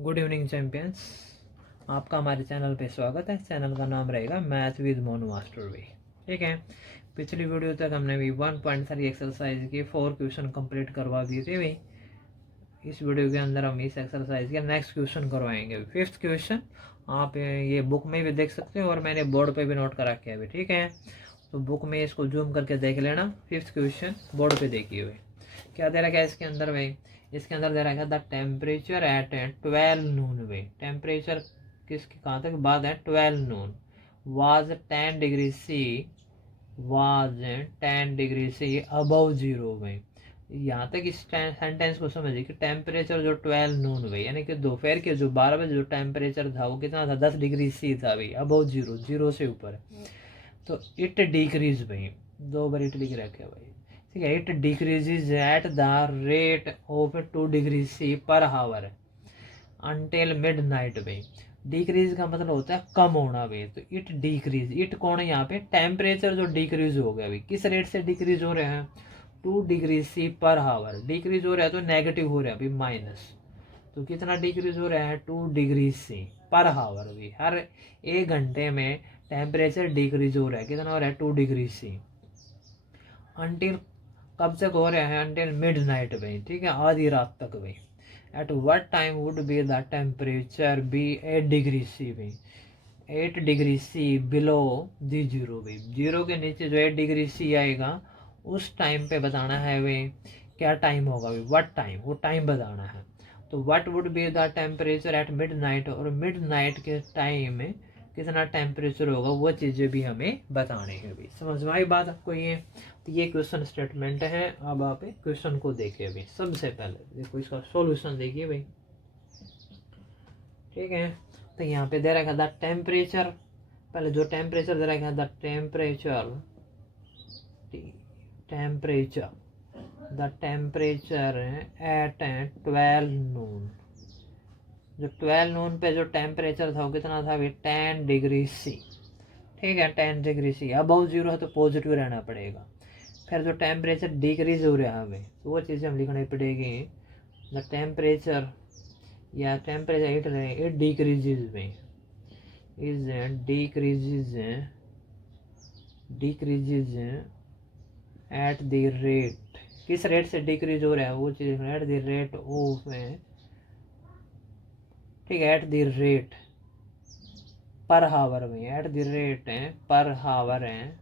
Good evening champions. आपका हमारे channel पे स्वागत है। चैनल का नाम रहेगा मैथ विद मोनू मास्टर वे। ठीक है, पिछली वीडियो तक हमने भी 1.3 एक्सरसाइज के 4 क्वेश्चन कंप्लीट करवा दिए थे भाई। इस वीडियो के अंदर हम इस एक्सरसाइज के नेक्स्ट क्वेश्चन करवाएंगे। 5th क्वेश्चन आप ये बुक में भी देख सकते हो और मैंने बोर्ड पे भी नोट करा के अभी। ठीक है, तो बुक में इसको जूम करके देख लेना। 5th क्वेश्चन बोर्ड पे देखिए भाई। क्या दे रखा है इसके अंदर भाई? इसके अंदर दे रखा है द टेम्परेचर एट 12 नून भाई। टेम्परेचर किसके कहाँ तक बात है? 12 noon was 10 degree C, was 10 degree C above zero भाई। यहाँ तक इस सेंटेंस को समझिए कि टेम्परेचर जो 12 नून भाई यानी कि दोपहर के जो 12 बजे जो टेम्परेचर था वो कितना था? 10 डिग्री सी था भाई, अबव जीरो, जीरो से ऊपर। तो इट डिक्रीज भाई, 2 बार इट लिख रखे भाई। ठीक है, it decreases at the rate of 2 degree C per hour until midnight भाई। डिक्रीज का मतलब होता है कम होना भाई। तो इट डिक्रीज, इट कौन है यहाँ पे? टेम्परेचर जो डिक्रीज हो गया भाई। किस रेट से डिक्रीज हो रहे हैं? 2 डिग्री सी पर हावर। डिक्रीज हो रहा है तो नेगेटिव हो रहा है भाई, माइनस। तो कितना डिक्रीज हो रहा है? 2 डिग्री सी पर हावर भी। हर 1 घंटे में टेम्परेचर डिक्रीज हो रहा है। कितना हो रहा है? 2 डिग्री सी। अंटिल कब तक हो रहा है? अंटिल मिड नाइट भाई। ठीक है, आधी रात तक भाई। At what time would be the temperature be 8 degree C भाई। 8 degree C below the zero भाई। जीरो के नीचे जो 8 डिग्री सी आएगा उस टाइम पे बताना है भाई क्या टाइम होगा भाई। वट टाइम, वो टाइम बताना है। तो what would be the temperature at mid night, और मिड नाइट के टाइम में कितना टेम्परेचर होगा वो चीज़ें भी हमें बतानी है भाई। समझ में आई बात आपको? ये तो ये क्वेश्चन स्टेटमेंट है। अब आप क्वेश्चन को देखिए भाई। सबसे पहले देखो इसका सॉल्यूशन देखिए भाई। ठीक है, तो यहाँ पे दे रखा था टेम्परेचर। पहले जो टेम्परेचर दे रखा था, टेम्परेचर द टेम्परेचर एट 12 नून। जो 12 नून पे जो टेम्परेचर था वो कितना था भाई? 10 डिग्री सी। ठीक है, 10 डिग्री सी अबव जीरो है तो पॉजिटिव रहना पड़ेगा। फिर जो टेम्परेचर डिक्रीज हो रहा है हमें तो वो चीज़ें हम लिखनी पड़ेगी। द टेम्परेचर या टेम्परेचर इट डिक्रीजेज में is decreases at the rate. किस रेट से डिक्रीज हो रहा है वो चीज़? एट द रेट ऑफ, ठीक है, एट द रेट पर हावर में। एट द रेट है पर हावर है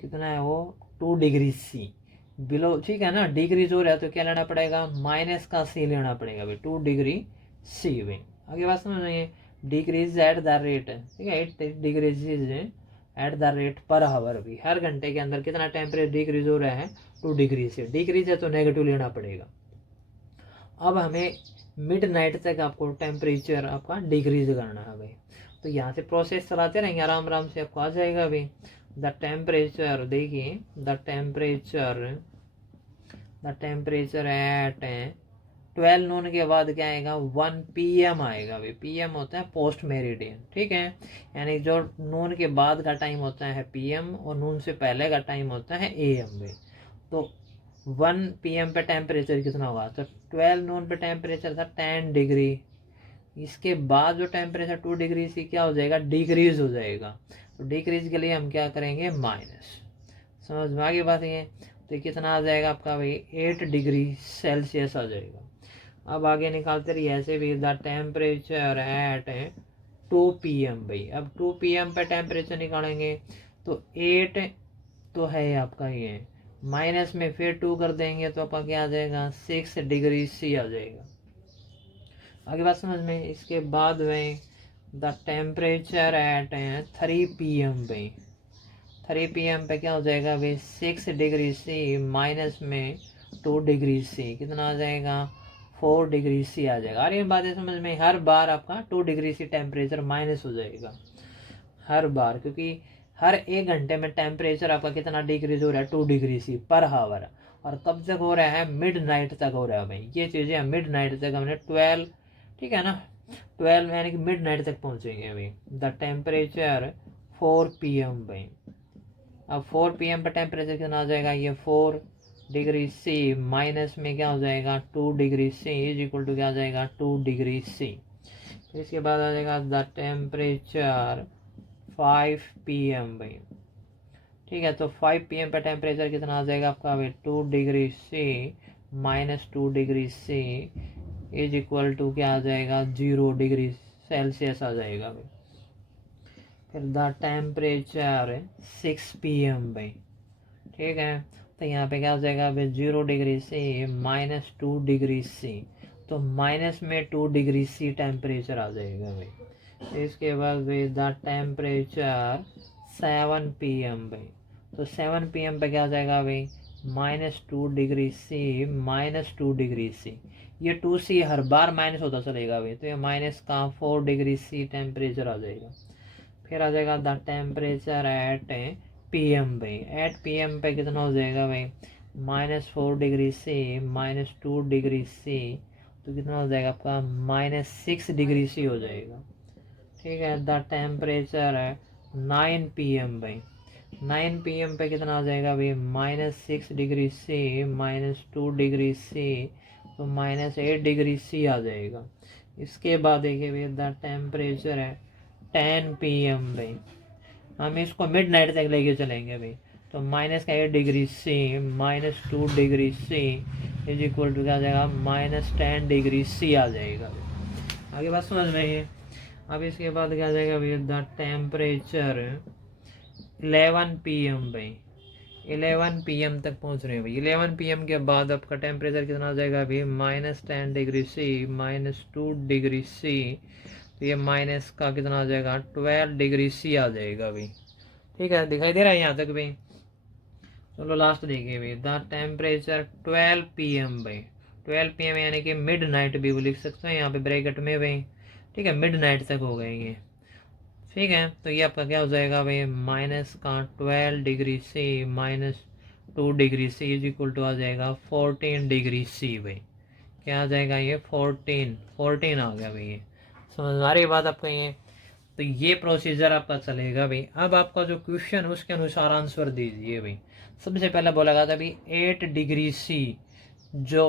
कितना है वो? 2 डिग्री सी बिलो। ठीक है ना, डिग्रीज हो रहा है तो क्या लेना पड़ेगा? माइनस का सी लेना पड़ेगा भाई। 2 डिग्री सी भाई। आगे बात समझ रही है? डिक्रीज एट द रेट, ठीक है, 8 डिग्रीज एट द रेट पर हावर भी। हर घंटे के अंदर कितना टेम्परेचर डिक्रीज हो रहा है? 2 डिग्री से। डिक्रीज है तो नेगेटिव लेना पड़ेगा। अब हमें मिड नाइट तक आपको टेम्परेचर आपका डिक्रीज करना है भाई। तो यहाँ से प्रोसेस चलाते रहेंगे, आराम आराम से आपको आ जाएगा भाई। द टेम्परेचर देखिए, द टेम्परेचर एट 12 नून के बाद क्या आएगा? 1 PM आएगा भाई। PM होता है पोस्ट मेरिडियन। ठीक है, यानी जो नून के बाद का टाइम होता है PM और नून से पहले का टाइम होता है AM भाई। तो 1 PM पे टेम्परेचर कितना होगा? तो 12 नून पे टेम्परेचर था 10 डिग्री। इसके बाद जो टेम्परेचर 2 डिग्री से क्या हो जाएगा? डिक्रीज हो जाएगा। तो डिक्रीज के लिए हम क्या करेंगे? माइनस। समझ में आ गई बात? ये तो कितना आ जाएगा आपका भाई? 8 डिग्री सेल्सियस आ जाएगा। अब आगे निकालते रहिए ऐसे भी। द टेम्परेचर एट 2 PM भाई। अब 2 PM पे टेम्परेचर निकालेंगे तो 8 तो है आपका ये, माइनस में फिर 2 कर देंगे तो आपका क्या आ जाएगा? 6 डिग्री सी आ जाएगा। आगे बात समझ में? इसके बाद में द टेम्परेचर एट 3 PM भाई। 3 PM पे क्या हो जाएगा भाई? 6 डिग्री सी माइनस में 2 डिग्री सी कितना आ जाएगा? 4 डिग्री सी आ जाएगा। और ये बातें समझ में? हर बार आपका 2 डिग्री सी टेम्परेचर माइनस हो जाएगा हर बार, क्योंकि हर 1 घंटे में टेम्परेचर आपका कितना डिक्रीज हो रहा है? 2 डिग्री सी पर हावर। और कब तक हो रहा है? मिड नाइट तक हो रहा है भाई। ये चीज़ें मिड नाइट तक हमने 12, ठीक है ना, 12 यानी कि मिड नाइट तक पहुँचेंगे अभी। द टेम्परेचर 4 PM भाई। अब 4 PM पर टेम्परेचर कितना आ जाएगा? ये 4 डिग्री सी माइनस में क्या हो जाएगा 2 degree C is equal to क्या हो जाएगा 2 डिग्री सी। फिर इसके बाद आ जाएगा द टेम्परेचर 5 PM भाई। ठीक है, तो 5 PM पे टेम्परेचर कितना आ जाएगा आपका भाई 2 degree C minus 2 degree C is equal to क्या आ जाएगा 0 डिग्री सेल्सियस आ जाएगा भाई। फिर द टेम्परेचर 6 PM भाई। ठीक है, तो यहाँ पे क्या हो जाएगा भाई 0 degree C minus 2 degree C, तो माइनस में 2 डिग्री सी टेम्परेचर आ जाएगा भाई। तो इसके बाद भाई द टेम्परेचर 7 PM भाई। तो 7 PM पे क्या हो जाएगा भाई minus 2 degree C minus 2 degree C, ये 2C हर बार माइनस होता चलेगा भाई, तो ये माइनस का 4 डिग्री सी टेम्परेचर आ जाएगा। फिर आ जाएगा द टेम्परेचर एट PM भाई। एट PM पे कितना हो जाएगा भाई minus 4 degree C minus 2 degree C, तो कितना हो जाएगा आपका माइनस 6 डिग्री सी हो जाएगा। ठीक है, द टेम्परेचर है 9 PM भाई। 9 PM पे कितना आ जाएगा भाई minus 6 degree C minus 2 degree C, तो माइनस 8 डिग्री सी आ जाएगा। इसके बाद देखिए भाई द टेम्परेचर है 10 PM भाई। हम इसको मिड नाइट तक लेके चलेंगे भाई, तो माइनस का 8 degree C minus 2 degree C is equal to क्या आ जाएगा माइनस 10 डिग्री सी आ जाएगा। आगे बात समझ में है। अब इसके बाद क्या आ जाएगा भैया द टेम्परेचर 11 PM भाई। 11 PM तक पहुंच रहे हैं भाई। 11 PM के बाद आपका टेम्परेचर कितना आ जाएगा अभी minus 10 degree C minus 2 degree C, तो ये माइनस का कितना आ जाएगा 12 डिग्री सी आ जाएगा भाई। ठीक है, दिखाई दे रहा है यहाँ तक भाई। चलो लास्ट देखिए भाई द टेम्परेचर 12 PM भाई। 12 PM यानी कि मिड नाइट भी लिख सकते हैं यहाँ पे ब्रैकेट में भाई। ठीक है, मिड नाइट तक हो गए ये। ठीक है, तो ये आपका क्या हो जाएगा भाई माइनस का 12 degree C minus 2 degree C is equal to आ जाएगा 14 डिग्री सी भाई। क्या आ जाएगा ये 14 आ गया भाई। ये समझ आ रही बात आपको ये। तो ये प्रोसीजर आपका चलेगा भाई। अब आपका जो क्वेश्चन उसके अनुसार आंसर दीजिए भाई। सबसे पहले बोला गया था भाई 8 डिग्री सी जो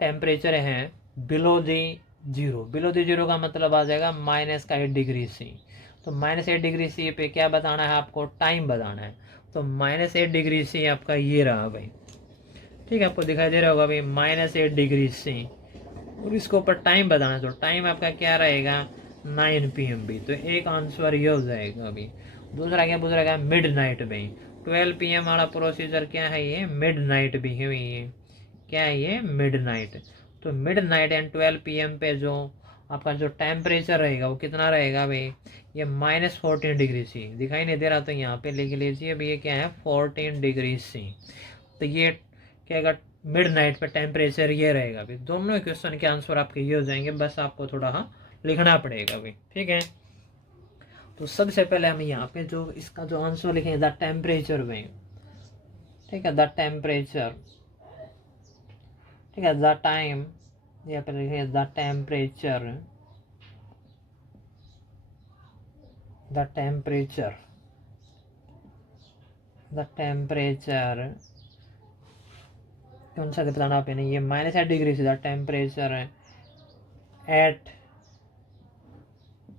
टेम्परेचर है below the zero. Below the zero का मतलब आ जाएगा माइनस का 8 डिग्री सी। तो माइनस 8 डिग्री सी पे क्या बताना है आपको टाइम बताना है। तो माइनस 8 डिग्री सी आपका ये रहा भाई। ठीक है, आपको दिखाई दे रहा होगा भाई माइनस 8 डिग्री सी, और इसके ऊपर टाइम बताना। तो टाइम आपका क्या रहेगा 9 PM भी। तो एक आंसर ये हो जाएगा अभी। दूसरा क्या पूछ रहा है मिड नाइट में 12 PM वाला प्रोसीजर क्या है ये मिड नाइट भी है ये। क्या है ये मिड नाइट। तो मिड नाइट एंड 12 PM पे जो आपका जो टेम्परेचर रहेगा वो कितना रहेगा भाई ये माइनस 14 डिग्री सी। दिखाई नहीं दे रहा तो यहाँ पे लिख लीजिए अभी ये क्या है 14 डिग्री सी। तो ये क्या अगर मिड नाइट पे टेम्परेचर ये रहेगा भाई। दोनों क्वेश्चन के आंसर आपके ये हो जाएंगे, बस आपको थोड़ा हाँ लिखना पड़ेगा भाई। ठीक है, तो सबसे पहले हम यहाँ पे जो इसका जो आंसर लिखेंगे द टेम्परेचर में। ठीक है, द टेम्परेचर। ठीक है, द टाइम यहाँ पे लिखेंगे the temperature. The temperature the temperature कौन सा बताना आप नहीं, ये minus 8 degree C the temperature at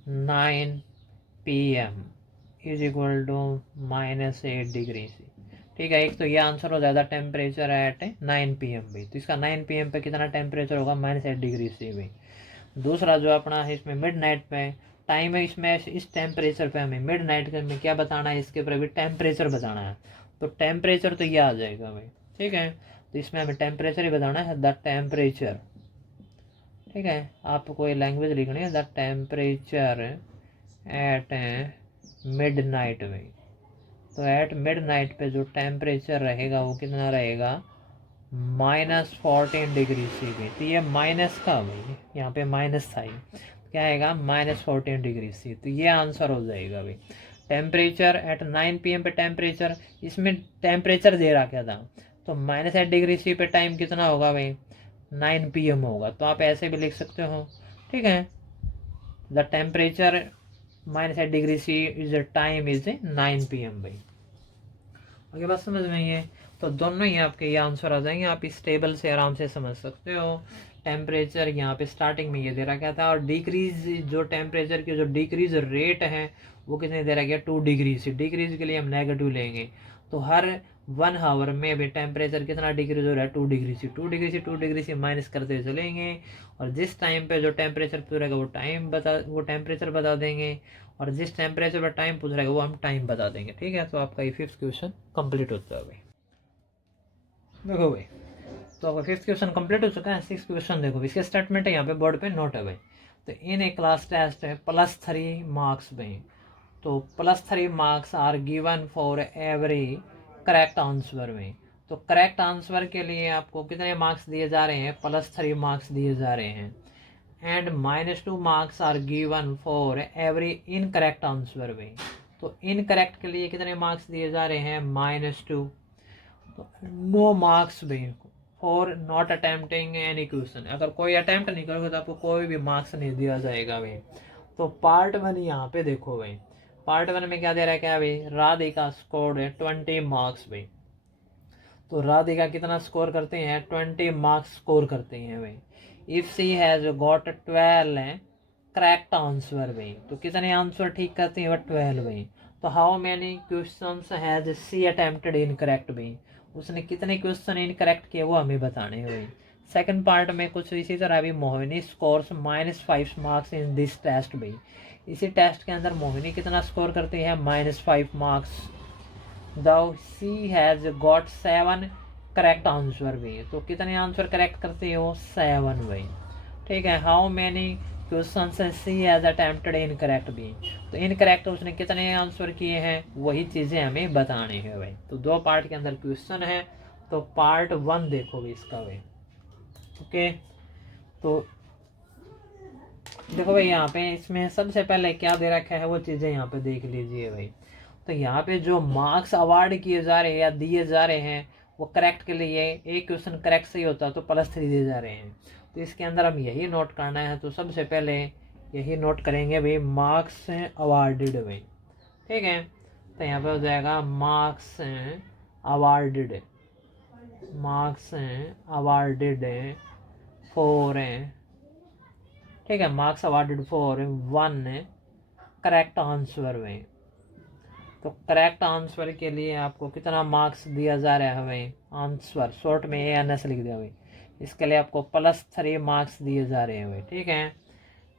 9 PM is equal to minus 8 degree C. ठीक है, एक तो ये आंसर हो जाएगा टेम्परेचर एट 9 PM भी। तो इसका 9 PM पे कितना टेम्परेचर होगा माइनस 8 डिग्री सी भी। दूसरा जो अपना है इसमें मिड नाइट पे टाइम है, इसमें इस टेम्परेचर पे हमें मिड नाइट में क्या बताना है इसके ऊपर भी टेम्परेचर बताना है। तो टेम्परेचर तो ये आ जाएगा भाई। ठीक है, तो इसमें हमें टेम्परेचर ही बताना है द टेम्परेचर। ठीक है, आपको कोई लैंग्वेज लिखनी है the temperature at mid night में। तो एट मिड नाइट पे जो टेम्परेचर रहेगा वो कितना रहेगा माइनस 14 डिग्री सी भी। तो ये माइनस का भाई यहाँ पे माइनस था ही, क्या आएगा माइनस 14 डिग्री सी। तो ये आंसर हो जाएगा भाई। टेम्परेचर एट 9 PM पे टेम्परेचर, इसमें टेम्परेचर दे रहा क्या था तो माइनस 8 डिग्री सी पे टाइम कितना होगा भाई 9 PM होगा। तो आप ऐसे भी लिख सकते हो। ठीक है, the temperature minus 8 degree C is the time is 9 PM भाई। आगे बात समझ में ये। तो दोनों ही आपके ये आंसर आ जाएंगे। आप इस टेबल से आराम से समझ सकते हो। टेम्परेचर यहाँ पे स्टार्टिंग में ये दे रखा था, और डिक्रीज जो टेम्परेचर की जो डिक्रीज रेट है वो कितने दे रखा गया 2 डिग्री से। डिक्रीज के लिए हम नेगेटिव लेंगे, तो हर 1 आवर में भी टेम्परेचर कितना डिक्रीज हो रहा है 2 डिग्री से। 2 डिग्री से 2 डिग्री से माइनस करते चलेंगे, और जिस टाइम पे जो टेम्परेचर पूछ रहेगा वो टेम्परेचर बता देंगे, और जिस टेम्परेचर पर टाइम पूछ रहेगा वो हम टाइम बता देंगे। ठीक है, तो आपका ये 5th क्वेश्चन कंप्लीट होता है भाई। देखो भाई, तो आपका 5th क्वेश्चन कंप्लीट हो चुका है। 6th क्वेश्चन देखो, इसके स्टेटमेंट है यहाँ पे बोर्ड पे नोट है भाई। तो इन ए क्लास टेस्ट है +3 मार्क्स भाई। तो +3 marks are given for every correct answer में। तो करेक्ट आंसर के लिए आपको कितने मार्क्स दिए जा रहे हैं, +3 मार्क्स दिए जा रहे हैं। And -2 marks are given for every incorrect answer में। तो इनकरेक्ट के लिए कितने मार्क्स दिए जा रहे हैं, -2। तो नो मार्क्स भी for not attempting any question. अगर कोई अटेम्प्ट नहीं करोगे तो आपको कोई भी मार्क्स नहीं दिया जाएगा भाई। तो पार्ट 1 यहाँ पे देखो भाई, पार्ट 1 में क्या दे रहा है, क्या भाई, राधिका स्कोर्ड है 20 मार्क्स भाई। तो राधिका कितना स्कोर करते हैं, 20 मार्क्स स्कोर करते हैं भाई। If she has got 12 correct answer भाई, तो कितने आंसर ठीक करते हैं, 12 भाई। तो how many questions has she attempted incorrect भाई, उसने कितने क्वेश्चन इनकरेक्ट किए वो हमें बताने हैं भाई। सेकंड पार्ट में कुछ इसी तरह भी, Mohini scores -5 marks in this test भाई। इसी टेस्ट के अंदर मोहिनी कितना स्कोर करती है, -5 marks. Though she has got 7 correct answer भी, तो कितने आंसर करेक्ट करती हो, 7 भाई। ठीक है, how many question she has attempted incorrect भी, तो इनकरेक्ट उसने कितने आंसर किए हैं, वही चीज़ें हमें बतानी है भाई। तो 2 पार्ट के अंदर क्वेश्चन है, तो पार्ट 1 देखो भाई इसका भाई। ओके, तो देखो भाई यहाँ पे इसमें सबसे पहले क्या दे रखा है वो चीज़ें यहाँ पे देख लीजिए भाई। तो यहाँ पे जो मार्क्स अवार्ड किए जा रहे हैं या दिए जा रहे हैं वो करेक्ट के लिए, एक क्वेश्चन करेक्ट सही होता तो +3 दिए जा रहे हैं। तो इसके अंदर हम यही नोट करना है। तो सबसे पहले यही नोट करेंगे भाई, मार्क्स अवार्डेड भाई। ठीक है, तो यहाँ पे हो जाएगा marks awarded, marks awarded for, ठीक है, marks awarded for 1 correct answer में। तो करेक्ट आंसर के लिए आपको कितना मार्क्स दिया जा रहा है हमें, आंसर शॉर्ट में ANS लिख दिया भाई। इसके लिए आपको +3 मार्क्स दिए जा रहे हैं भाई। ठीक है,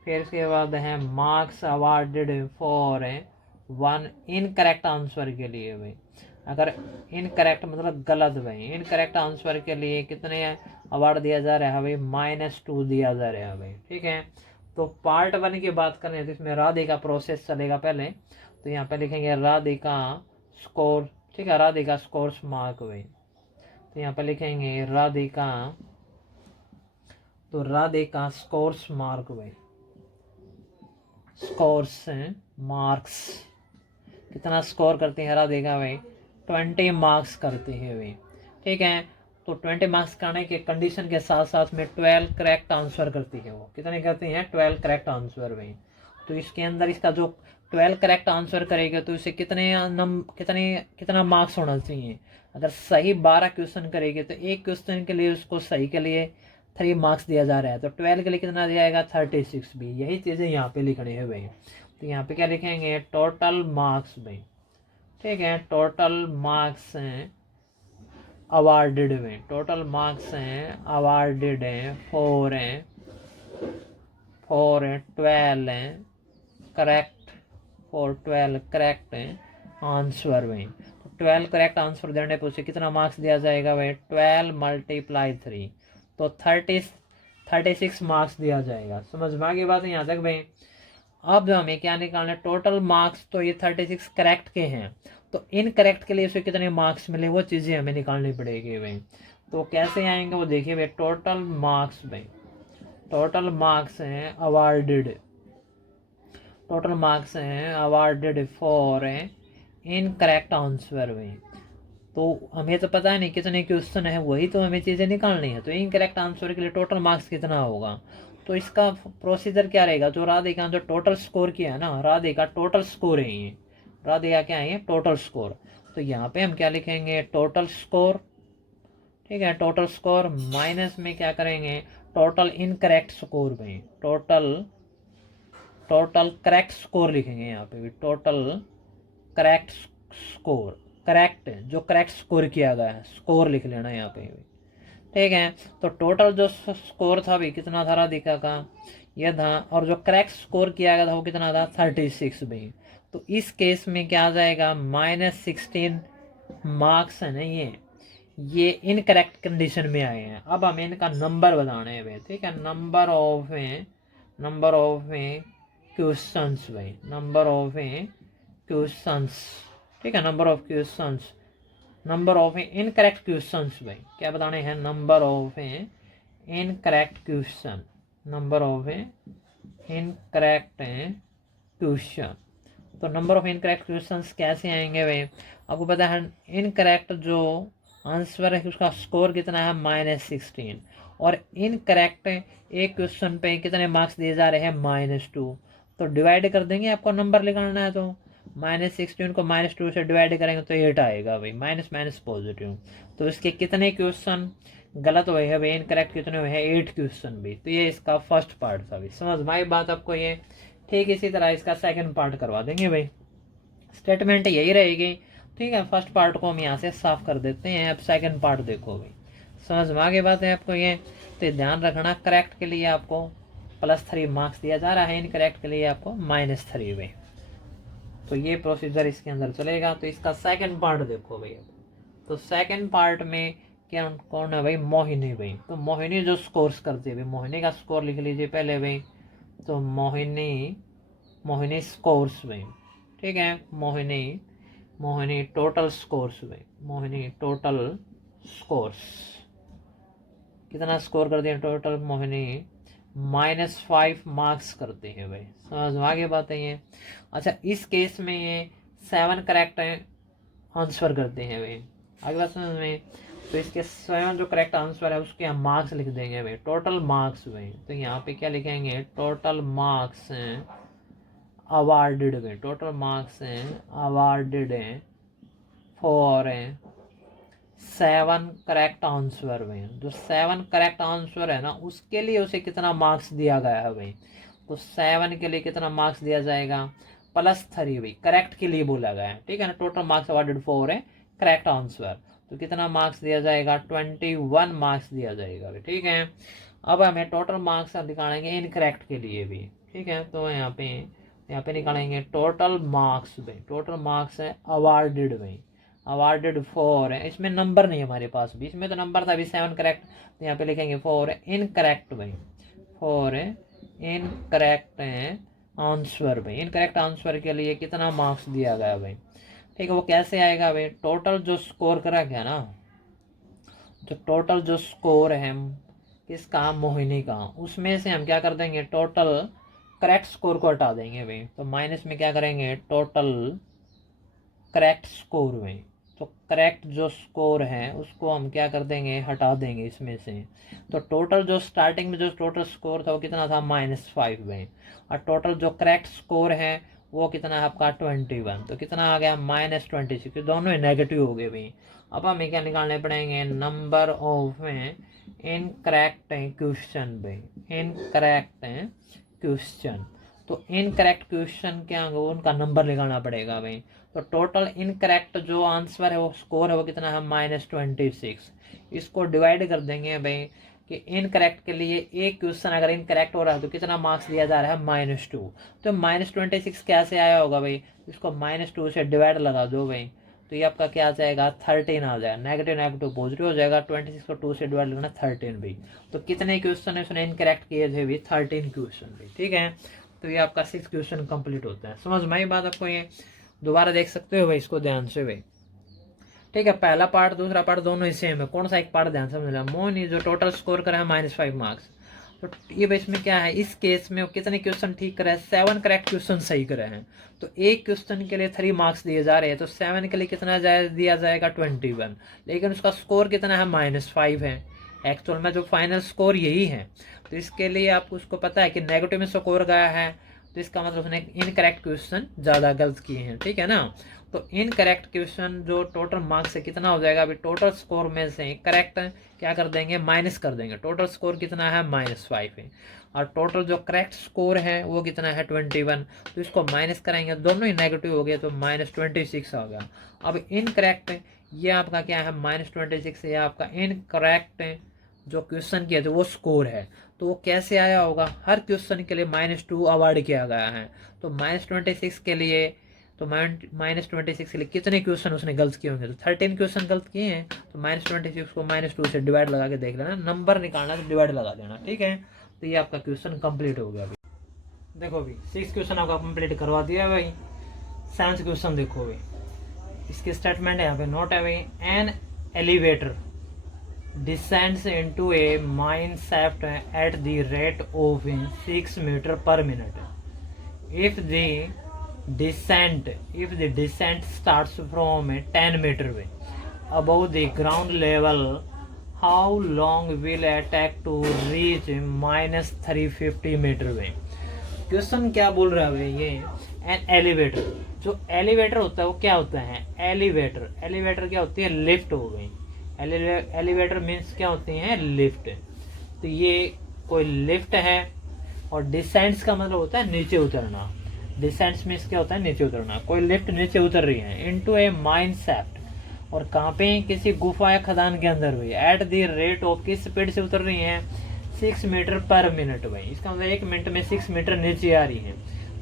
फिर इसके बाद है marks awarded for 1 incorrect answer के लिए भाई। अगर इनकरेक्ट मतलब गलत भाई, इनकरेक्ट आंसर के लिए कितने अवार्ड दिया जा रहा है भाई, -2 दिया जा रहा है भाई। ठीक है, तो पार्ट 1 की बात करें तो इसमें राधिका प्रोसेस चलेगा पहले। तो यहाँ पे लिखेंगे राधिका स्कोर, ठीक है, राधिका स्कोर्स मार्क भाई। तो यहाँ पे लिखेंगे राधिका, तो राधिका स्कोर्स मार्क भाई, स्कोर्स मार्क्स कितना स्कोर करती है राधिका भाई, 20 मार्क्स करती है भाई। ठीक है, तो 20 मार्क्स करने के कंडीशन के साथ साथ में 12 करेक्ट आंसर करती है। वो कितने करती हैं, 12 करेक्ट आंसर भाई। तो इसके अंदर इसका जो 12 करेक्ट आंसर करेगा तो इसे कितना मार्क्स होना चाहिए। अगर सही 12 क्वेश्चन करेगी तो एक क्वेश्चन के लिए उसको सही के लिए 3 मार्क्स दिया जा रहा है। तो 12 के लिए कितना दिया जाएगा, 36 भी। यही चीज़ें यहाँ पे लिखनी है भाई। तो यहाँ पे क्या लिखेंगे, टोटल मार्क्स भाई। ठीक है, टोटल मार्क्स हैं अवार्डेड में, टोटल मार्क्स हैं अवार्डेड हैं for 12 correct, for 12 correct answer में। तो 12 करेक्ट आंसर देने पर उसे कितना मार्क्स दिया जाएगा भाई, 12 × 3, तो 36 मार्क्स दिया जाएगा। समझ में आ गई बात यहाँ तक भाई। अब हमें क्या निकालना है, टोटल मार्क्स तो ये 36 करेक्ट के हैं, तो इनकरेक्ट के लिए उसे कितने मार्क्स मिले वो चीज़ें हमें निकालनी पड़ेगी भाई। तो कैसे आएंगे वो देखिए भाई, टोटल मार्क्स भाई, टोटल मार्क्स हैं अवार्डेड, टोटल मार्क्स हैं अवार्डेड फॉर इनकरेक्ट आंसर भाई। तो हमें तो पता है नहीं कितने क्वेश्चन है, वही तो हमें चीज़ें निकालनी है। तो इनकरेक्ट आंसर के लिए टोटल मार्क्स कितना होगा, तो इसका प्रोसीजर क्या रहेगा, जो राधिका जो टोटल स्कोर किया है ना, राधिका टोटल स्कोर है ये, राधिका क्या है, टोटल स्कोर। तो यहाँ पे हम क्या लिखेंगे, टोटल स्कोर, ठीक है। टोटल स्कोर माइनस में क्या करेंगे, टोटल इनकरेक्ट स्कोर में, टोटल करेक्ट स्कोर लिखेंगे यहाँ पे भी, टोटल करेक्ट स्कोर, करेक्ट जो करेक्ट स्कोर किया गया है, स्कोर लिख लेना यहाँ पे भी, ठीक है। तो टोटल जो स्कोर था भी कितना था दिखा का, ये था, और जो करेक्ट स्कोर किया गया था वो कितना था 36 भी। तो इस केस में क्या आ जाएगा, -16 मार्क्स है ना, ये इनकरेक्ट कंडीशन में आए हैं। अब हमें इनका नंबर बताने हैं, ठीक है। नंबर ऑफ क्वेश्चंस भाई, नंबर ऑफ क्वेश्चंस, ठीक है। Number of questions, number of incorrect questions भाई, क्या बताने हैं, number of incorrect question, number of incorrect question. तो नंबर ऑफ इनकरेक्ट क्वेश्चंस कैसे आएंगे भाई, आपको पता है इनकरेक्ट जो आंसर है उसका स्कोर कितना है -16, और इनकरेक्ट एक क्वेश्चन पे कितने मार्क्स दिए जा रहे हैं -2। तो डिवाइड कर देंगे, आपको नंबर निकालना है, तो -16 को -2 से डिवाइड करेंगे तो 8 आएगा भाई, माइनस माइनस पॉजिटिव। तो इसके कितने क्वेश्चन गलत हुए हैं भाई, इनकरेक्ट कितने हुए हैं, 8 क्वेश्चन भी। तो ये इसका फर्स्ट पार्ट था भाई, समझ में आई बात आपको ये, ठीक। इसी तरह इसका सेकंड पार्ट करवा देंगे भाई, स्टेटमेंट यही रहेगी, ठीक है। फर्स्ट पार्ट को हम यहाँ से साफ कर देते हैं, अब सेकंड पार्ट देखो भाई, समझ में आगे बात है आपको ये। तो ध्यान रखना, करेक्ट के लिए आपको +3 मार्क्स दिया जा रहा है, इनकरेक्ट के लिए आपको -3 भाई। तो ये प्रोसीजर इसके अंदर चलेगा। तो इसका सेकंड पार्ट देखो भाई, तो सेकंड पार्ट में क्या कौन है भाई, मोहिनी भाई। तो मोहिनी जो स्कोर्स करती है भाई, मोहिनी का स्कोर लिख लीजिए पहले भाई। तो मोहिनी स्कोर्स भाई, ठीक है। मोहिनी टोटल स्कोर्स भाई, मोहिनी टोटल स्कोर्स कितना स्कोर कर दिया टोटल, मोहिनी -5 मार्क्स करते हैं भाई, समझ में आगे बात है ये। अच्छा, इस केस में ये 7 करेक्ट आंसर करते हैं भाई, आगे बात समझ में। तो इसके 7 जो करेक्ट आंसर है उसके हम मार्क्स लिख देंगे भाई, टोटल मार्क्स भाई। तो यहाँ पे क्या लिखेंगे, टोटल मार्क्स हैं अवार्डेड में, टोटल मार्क्स हैं अवार्डेड हैं फॉर 7 करेक्ट आंसर में। जो 7 करेक्ट आंसर है ना, उसके लिए उसे कितना मार्क्स दिया गया है भाई, तो 7 के लिए कितना मार्क्स दिया जाएगा, +3 भाई, करेक्ट के लिए बोला गया है, ठीक है ना। Total marks awarded for correct answer, तो कितना मार्क्स दिया जाएगा, 21 मार्क्स दिया जाएगा भाई, ठीक है। अब हमें टोटल मार्क्स निकालेंगे इनकरेक्ट के लिए भी, ठीक है। तो यहाँ पे निकालेंगे टोटल मार्क्स भाई, टोटल मार्क्स है अवार्डेड भाई, अवार्डेड फॉर है, इसमें नंबर नहीं है हमारे पास भी, इसमें तो नंबर था अभी 7 करेक्ट, तो यहाँ पे लिखेंगे फॉर इनकरेक्ट भाई, फॉर इनकरेक्ट आंसर भाई। इनकरेक्ट आंसर के लिए कितना मार्क्स दिया गया भाई, ठीक है। वो कैसे आएगा भाई, टोटल जो स्कोर करा गया ना, जो टोटल जो स्कोर है किसका, मोहिनी का, उसमें से हम क्या कर देंगे, टोटल करेक्ट स्कोर को हटा देंगे भाई। तो माइनस में क्या करेंगे, टोटल करेक्ट स्कोर में। तो करेक्ट जो स्कोर है उसको हम क्या कर देंगे, हटा देंगे इसमें से। तो टोटल जो स्टार्टिंग में जो टोटल स्कोर था वो कितना था, -5 में, और टोटल जो करेक्ट स्कोर है वो कितना है आपका 21। तो कितना आ गया, -26, दोनों ही नेगेटिव हो गए भाई। अब हमें क्या निकालने पड़ेंगे, नंबर ऑफ इनकरेक्ट क्वेश्चन भाई, इनकरेक्ट क्वेश्चन। तो इनकरेक्ट क्वेश्चन क्या होगा, उनका नंबर निकालना पड़ेगा भाई। तो टोटल इनकरेक्ट जो आंसर है वो स्कोर है वो कितना है, -26। इसको डिवाइड कर देंगे भाई कि इनकरेक्ट के लिए एक क्वेश्चन अगर इनकरेक्ट हो रहा है तो कितना मार्क्स दिया जा रहा है, -2। तो -26 कैसे आया होगा भाई, इसको -2 से डिवाइड लगा दो भाई, तो ये आपका क्या आ जाएगा, 13 आ जाएगा, नेगेटिव नेगेटिव पॉजिटिव हो जाएगा। 26 को 2 से डिवाइड करना 13 भाई। तो कितने क्वेश्चन है उसने इनकरेक्ट किए थे भाई, 13 क्वेश्चन भाई, ठीक है। तो ये आपका 6 क्वेश्चन कंप्लीट होता है, समझ में आई बात आपको। ये दोबारा देख सकते हो भाई इसको ध्यान से भाई, ठीक है। पहला पार्ट दूसरा पार्ट दोनों ही सेम है, कौन सा एक पार्ट ध्यान समझ लिया, मोहनी जो टोटल स्कोर करा है -5 मार्क्स। तो ये भाई इसमें क्या है, इस केस में कितने क्वेश्चन ठीक करे हैं, 7 करेक्ट क्वेश्चन सही करे हैं। तो एक क्वेश्चन के लिए 3 मार्क्स दिए जा रहे हैं, तो 7 के लिए कितना दिया जाएगा 21, लेकिन उसका स्कोर कितना है, -5 है। एक्चुअल में जो फाइनल स्कोर यही है। तो इसके लिए आपको उसको पता है कि नेगेटिव में स्कोर गया है, तो तो इसका मतलब उसने इनकरेक्ट क्वेश्चन ज़्यादा गलत किए हैं, ठीक है ना। तो इनकरेक्ट क्वेश्चन जो टोटल मार्क्स से कितना हो जाएगा, अभी टोटल स्कोर में से करेक्ट क्या कर देंगे, माइनस कर देंगे। टोटल स्कोर कितना है, -5 है, और टोटल जो करेक्ट स्कोर है वो कितना है, 21। तो इसको माइनस कराएंगे, दोनों ही नेगेटिव हो गए, तो -26 हो गया। अब इनकरेक्ट ये आपका क्या है, -26, ये आपका इनकरेक्ट जो क्वेश्चन किया था वो स्कोर है। तो वो कैसे आया होगा, हर क्वेश्चन के लिए -2 अवार्ड किया गया है। तो -26 के लिए, तो -26 के लिए कितने क्वेश्चन उसने गलत किए होंगे, तो 13 क्वेश्चन गलत किए हैं। तो -26 को -2 से डिवाइड लगा के देख लेना, नंबर निकालना तो डिवाइड लगा देना, ठीक है। तो ये आपका क्वेश्चन कंप्लीट हो गया। अभी देखो भाई 6 क्वेश्चन आपका कंप्लीट करवा दिया भाई। 7 क्वेश्चन देखो भाई, इसके स्टेटमेंट है यहाँ पे नोट है भाई। An elevator descends into a mine shaft at the rate of 6 meter per minute. If the descent starts from 10 meter way above the ground level, how long will it take to reach -350 meter way? Question क्या बोल रहा है भाई, ये an elevator, जो elevator होता है वो क्या होता है, एलिवेटर क्या होती है, लिफ्ट हो गई। एलिवेटर मीन्स क्या होती है, लिफ्ट। तो ये कोई लिफ्ट है, और डिसेंट्स का मतलब होता है नीचे उतरना। डिसेंट्स मीन्स क्या होता है, नीचे उतरना। कोई लिफ्ट नीचे उतर रही है इनटू ए माइन शैफ्ट, और कहाँ पे, किसी गुफा या खदान के अंदर हुई। एट द रेट ऑफ, किस स्पीड से उतर रही है, 6 मीटर पर मिनट भाई। इसका मतलब 1 मिनट में 6 मीटर नीचे आ रही है,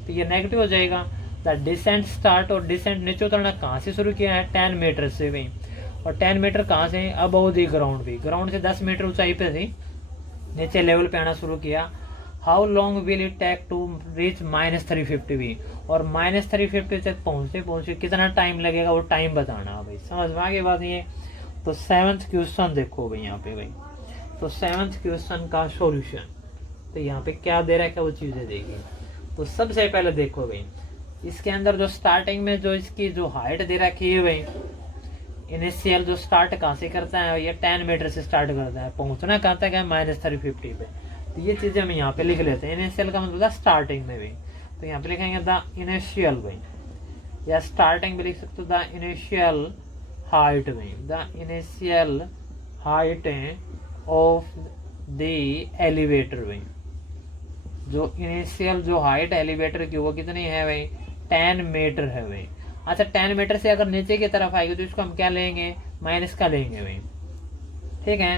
तो ये नेगेटिव हो जाएगा। द डिसेंट स्टार्ट, और डिसेंट नीचे उतरना कहाँ से शुरू किया है, 10 मीटर से भाई। और 10 मीटर कहाँ से, अबव द ग्राउंड भी, ग्राउंड से 10 मीटर ऊंचाई पे थी, नीचे लेवल पे आना शुरू किया। How long will it take to reach -350 भी, और -350 तक पहुंचते कितना टाइम लगेगा, वो टाइम बताना भाई। समझ में आ गई बात ये। तो 7th क्वेश्चन देखो भाई यहाँ पे भाई। तो 7th क्वेश्चन का सॉल्यूशन, तो यहाँ पे क्या दे रखा है वो चीजें देखिए। तो सबसे पहले देखो भाई, इसके अंदर जो स्टार्टिंग में जो इसकी जो हाइट दे रखी है भाई, इनिशियल जो स्टार्ट कहाँ से करता है, ये 10 मीटर से स्टार्ट करता है, पहुंचना कहाँ तक है, -350 पे। तो ये चीजें हम यहाँ पे लिख लेते हैं। इनिशियल का मतलब स्टार्टिंग में भी, तो यहाँ पे लिखेंगे द इनिशियल भाई, या स्टार्टिंग भी लिख सकते हो द इनिशियल हाइट भाई, the initial height of the elevator भाई। जो इनिशियल जो हाइट एलिवेटर की वो कितनी है भाई, 10 मीटर है भाई। अच्छा 10 मीटर से अगर नीचे की तरफ आएगी तो इसको हम क्या लेंगे, माइनस का लेंगे भाई, ठीक है।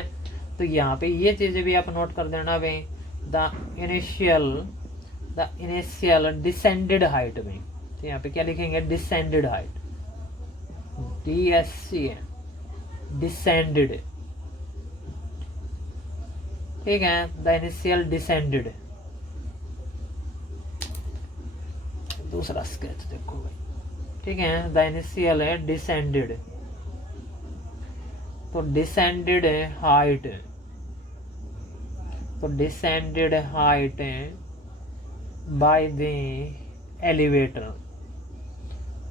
तो यहाँ पे ये चीजें भी आप नोट कर देना भाई। द इनिशियल डिसेंडेड हाइट भाई, तो यहाँ पे क्या लिखेंगे, डिसेंडेड हाइट, DSC डिसेंडेड, ठीक है। द इनिशियल डिसेंडेड, दूसरा स्केच देखो भाई, ठीक है। द इनिशियल है डिसेंडेड, तो डिसेंडेड हाइट, तो descended height bye the elevator.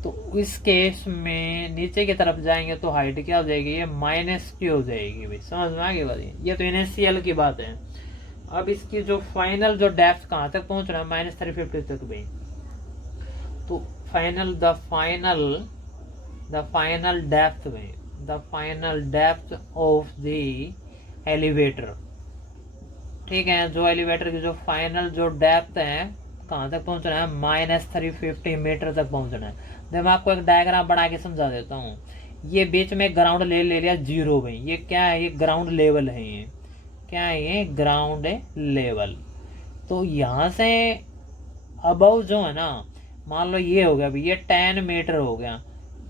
तो इस केस में नीचे की तरफ जाएंगे तो हाइट क्या हो जाएगी, ये -की हो जाएगी भाई। समझ में आ गई बात, ये तो इनिशियल की बात है। अब इसकी जो फाइनल जो डेप्थ कहाँ तक पहुंच रहा है, -350 तक भाई। तो फाइनल द फाइनल डेप्थ में, the final depth of the elevator, ठीक है। जो एलिवेटर की जो फाइनल जो डेप्थ है कहाँ तक पहुंचना है, -350 मीटर तक पहुंचना है। जब मैं आपको एक डायग्राम बना के समझा देता हूँ। ये बीच में ग्राउंड ले लिया 0 भाई, ये क्या है, ये ग्राउंड लेवल है। ये क्या है, ये ग्राउंड लेवल। तो यहाँ से अबव जो है ना, मान लो ये हो गया भाई, ये 10 मीटर हो गया।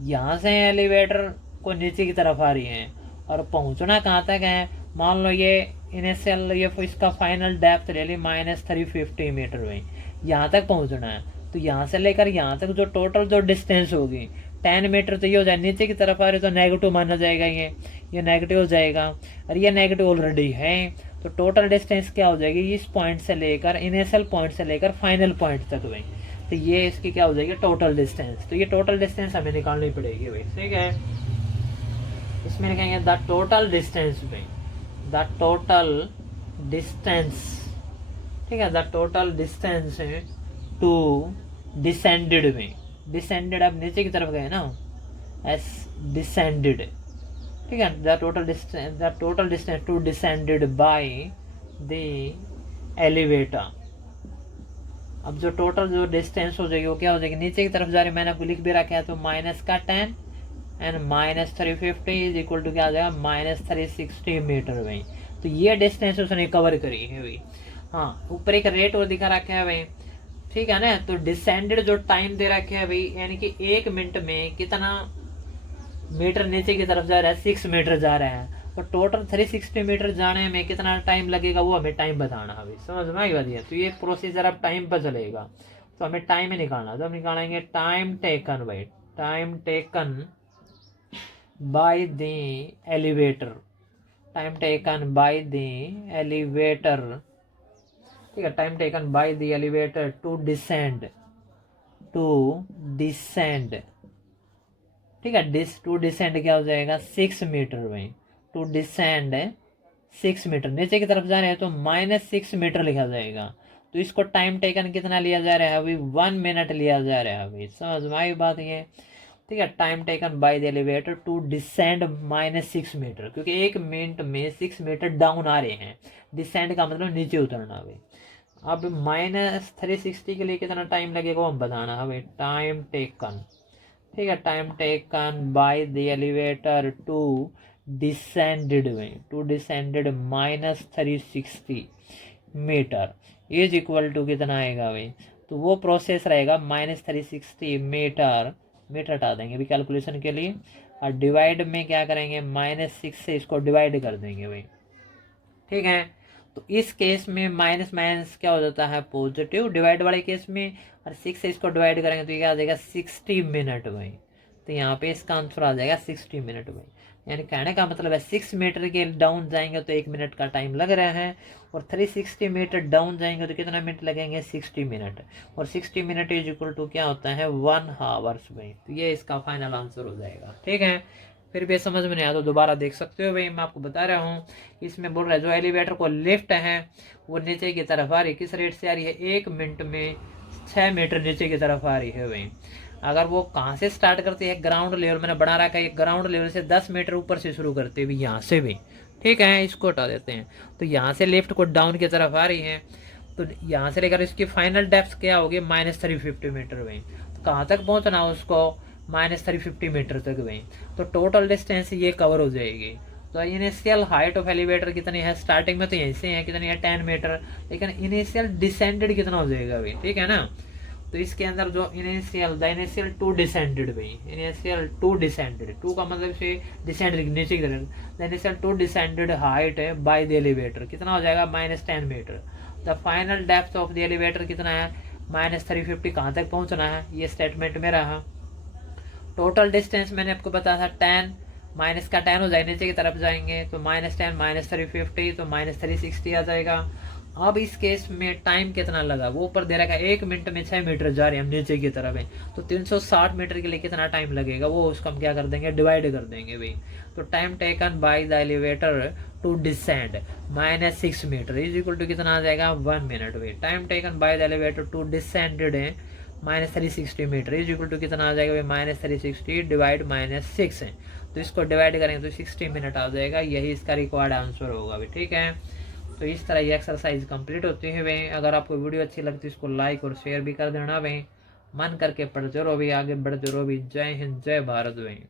यहाँ से एलिवेटर को नीचे की तरफ आ रही है, और पहुंचना कहाँ तक है, मान लो ये इनिशियल, ये इसका फाइनल डेप्थ ले ली -350 मीटर भाई, यहाँ तक पहुंचना है। तो यहाँ से लेकर यहाँ तक जो टोटल जो डिस्टेंस होगी 10 मीटर, तो ये हो जाए नीचे की तरफ आ रही तो नेगेटिव माना जाएगा, ये नेगेटिव हो जाएगा, और ये नेगेटिव ऑलरेडी है। तो टोटल डिस्टेंस क्या हो जाएगी, इस पॉइंट से लेकर, इनिशियल पॉइंट से लेकर फाइनल पॉइंट तक भाई। तो ये इसकी क्या हो जाएगी, टोटल डिस्टेंस। तो ये टोटल डिस्टेंस हमें निकालनी पड़ेगी भाई, ठीक है। इसमें लिखेंगे द टोटल डिस्टेंस भाई, द टोटल डिस्टेंस, ठीक है। The total distance to descended में, डिसेंडेड आप नीचे की तरफ गए ना, एस डिसेंडेड, ठीक है। The total distance to descended by the elevator. अब जो टोटल जो डिस्टेंस हो जाएगी वो क्या हो जाएगी, नीचे की तरफ जा रही है, मैंने आपको लिख भी रखा है, तो माइनस का 10 and minus 350 is equal to क्या आ जाएगा, माइनस 360 मीटर भाई। तो ये डिस्टेंस उसने कवर करी है भाई। हाँ, ऊपर एक रेट और दिखा रखा है भाई, ठीक है ना। तो डिसेंडेड जो टाइम दे रखा है भाई, यानी कि 1 मिनट में कितना मीटर नीचे की तरफ जा रहा है, 6 मीटर जा रहा है। तो टोटल 360 मीटर जाने में कितना टाइम लगेगा वो हमें टाइम बताना है भाई, समझ में आई बात है। तो ये प्रोसीजर अब टाइम पर चलेगा, तो हमें टाइम ही निकालना। तो हम निकालेंगे टाइम टेकन भाई, time taken by the elevator, time taken by the elevator, ठीक है। Time taken by the elevator to descend, ठीक है। टू डिसेंड क्या हो जाएगा, 6 मीटर भाई। टू डिसेंड 6 मीटर, नीचे की तरफ जा रहे हैं तो -6 मीटर लिखा जाएगा। तो इसको टाइम टेकन कितना लिया जा रहा है अभी, 1 मिनट लिया जा रहा है अभी, समझ में आई बात ये, ठीक है। Time taken by the elevator to descend -6 metre, क्योंकि 1 मिनट में 6 मीटर डाउन आ रहे हैं। डिसेंड का मतलब नीचे उतरना भाई। अब -360 के लिए कितना टाइम लगेगा वो हम बताना है भाई। टाइम टेकन, ठीक है, time taken by the elevator to descended में, to descended -360 metre is equal to कितना आएगा भाई। तो वो प्रोसेस रहेगा -360 मीटर, मीटर हटा देंगे अभी कैलकुलेशन के लिए, और डिवाइड में क्या करेंगे, -6 से इसको डिवाइड कर देंगे भाई, ठीक है। तो इस केस में माइनस माइनस क्या हो जाता है, पॉजिटिव, डिवाइड वाले केस में, और 6 से इसको डिवाइड करेंगे तो ये क्या आ जाएगा, 60 मिनट भाई। तो यहाँ पे इसका आंसर आ जाएगा 60 मिनट भाई। यानी कहने का मतलब है 6 मीटर के डाउन जाएंगे तो 1 मिनट का टाइम लग रहा है, और 360 मीटर डाउन जाएंगे तो कितना मिनट लगेंगे, 60 मिनट। और 60 मिनट इज इक्वल टू क्या होता है, 1 आवर्स भाई। तो ये इसका फाइनल आंसर हो जाएगा, ठीक है। फिर भी समझ में नहीं आया तो दोबारा देख सकते हो भाई, मैं आपको बता रहा हूँ। इसमें बोल रहा है जो एलिवेटर को लिफ्ट है वो नीचे की तरफ आ रही है, किस रेट से आ रही है, 1 मिनट में 6 मीटर नीचे की तरफ आ रही है भाई। अगर वो कहाँ से स्टार्ट करती है, ग्राउंड लेवल मैंने बना रखा है, ग्राउंड लेवल से 10 मीटर ऊपर से शुरू करते हैं यहाँ से भी, ठीक है। इसको हटा देते हैं। तो यहाँ से लिफ्ट को डाउन की तरफ आ रही है, तो यहाँ से लेकर इसकी फाइनल डेप्थ क्या होगी, -350 मीटर भाई। तो कहाँ तक पहुँचना उसको, -350 मीटर तक भाई। तो टोटल डिस्टेंस ये कवर हो जाएगी। तो इनिशियल हाइट ऑफ एलिवेटर कितनी है, स्टार्टिंग में तो यहीं से है, कितनी है 10 मीटर, लेकिन इनिशियल डिसेंडेड कितना हो जाएगा भाई, ठीक है ना। तो इसके अंदर जो इनिशियल टू डिसेंडेड भाई, इनिशियल टू डिसेंडेड, टू का मतलब से डिसेंडेड नीचे की तरफ, इनिशियल टू डिसेंडेड हाइट है बाय द एलिवेटर कितना हो जाएगा, -10 metre. The final depth of the elevator कितना है, -350। कहाँ तक पहुंचना है, ये स्टेटमेंट में रहा। टोटल डिस्टेंस मैंने आपको बताया था 10, माइनस का 10 हो जाएगा, नीचे की तरफ जाएंगे तो -10 -350 तो -360 आ जाएगा। अब इस केस में टाइम कितना लगा वो ऊपर दे रखा है, 1 मिनट में 6 मीटर जा रहे हैं हम नीचे की तरफ है, तो 360 मीटर के लिए कितना टाइम लगेगा वो उसको हम क्या कर देंगे, डिवाइड कर देंगे भाई। तो time taken by the elevator to descend -6 metre is equal to कितना आ जाएगा, 1 मिनट भाई। Time taken by the elevator to descended है -360 मीटर इज इक्वल टू कितना आ जाएगा भाई, -360 डिवाइड -6 है, तो इसको डिवाइड करेंगे तो 60 मिनट आ जाएगा। यही इसका रिक्वायर्ड आंसर होगा भाई, ठीक है। तो इस तरह ये एक्सरसाइज कंप्लीट होती है भाई। अगर आपको वीडियो अच्छी लगती है इसको लाइक और शेयर भी कर देना भाई। मन करके पढ़ते रहो भाई, आगे बढ़ते रहो भाई। जय हिंद, जय भारत भाई।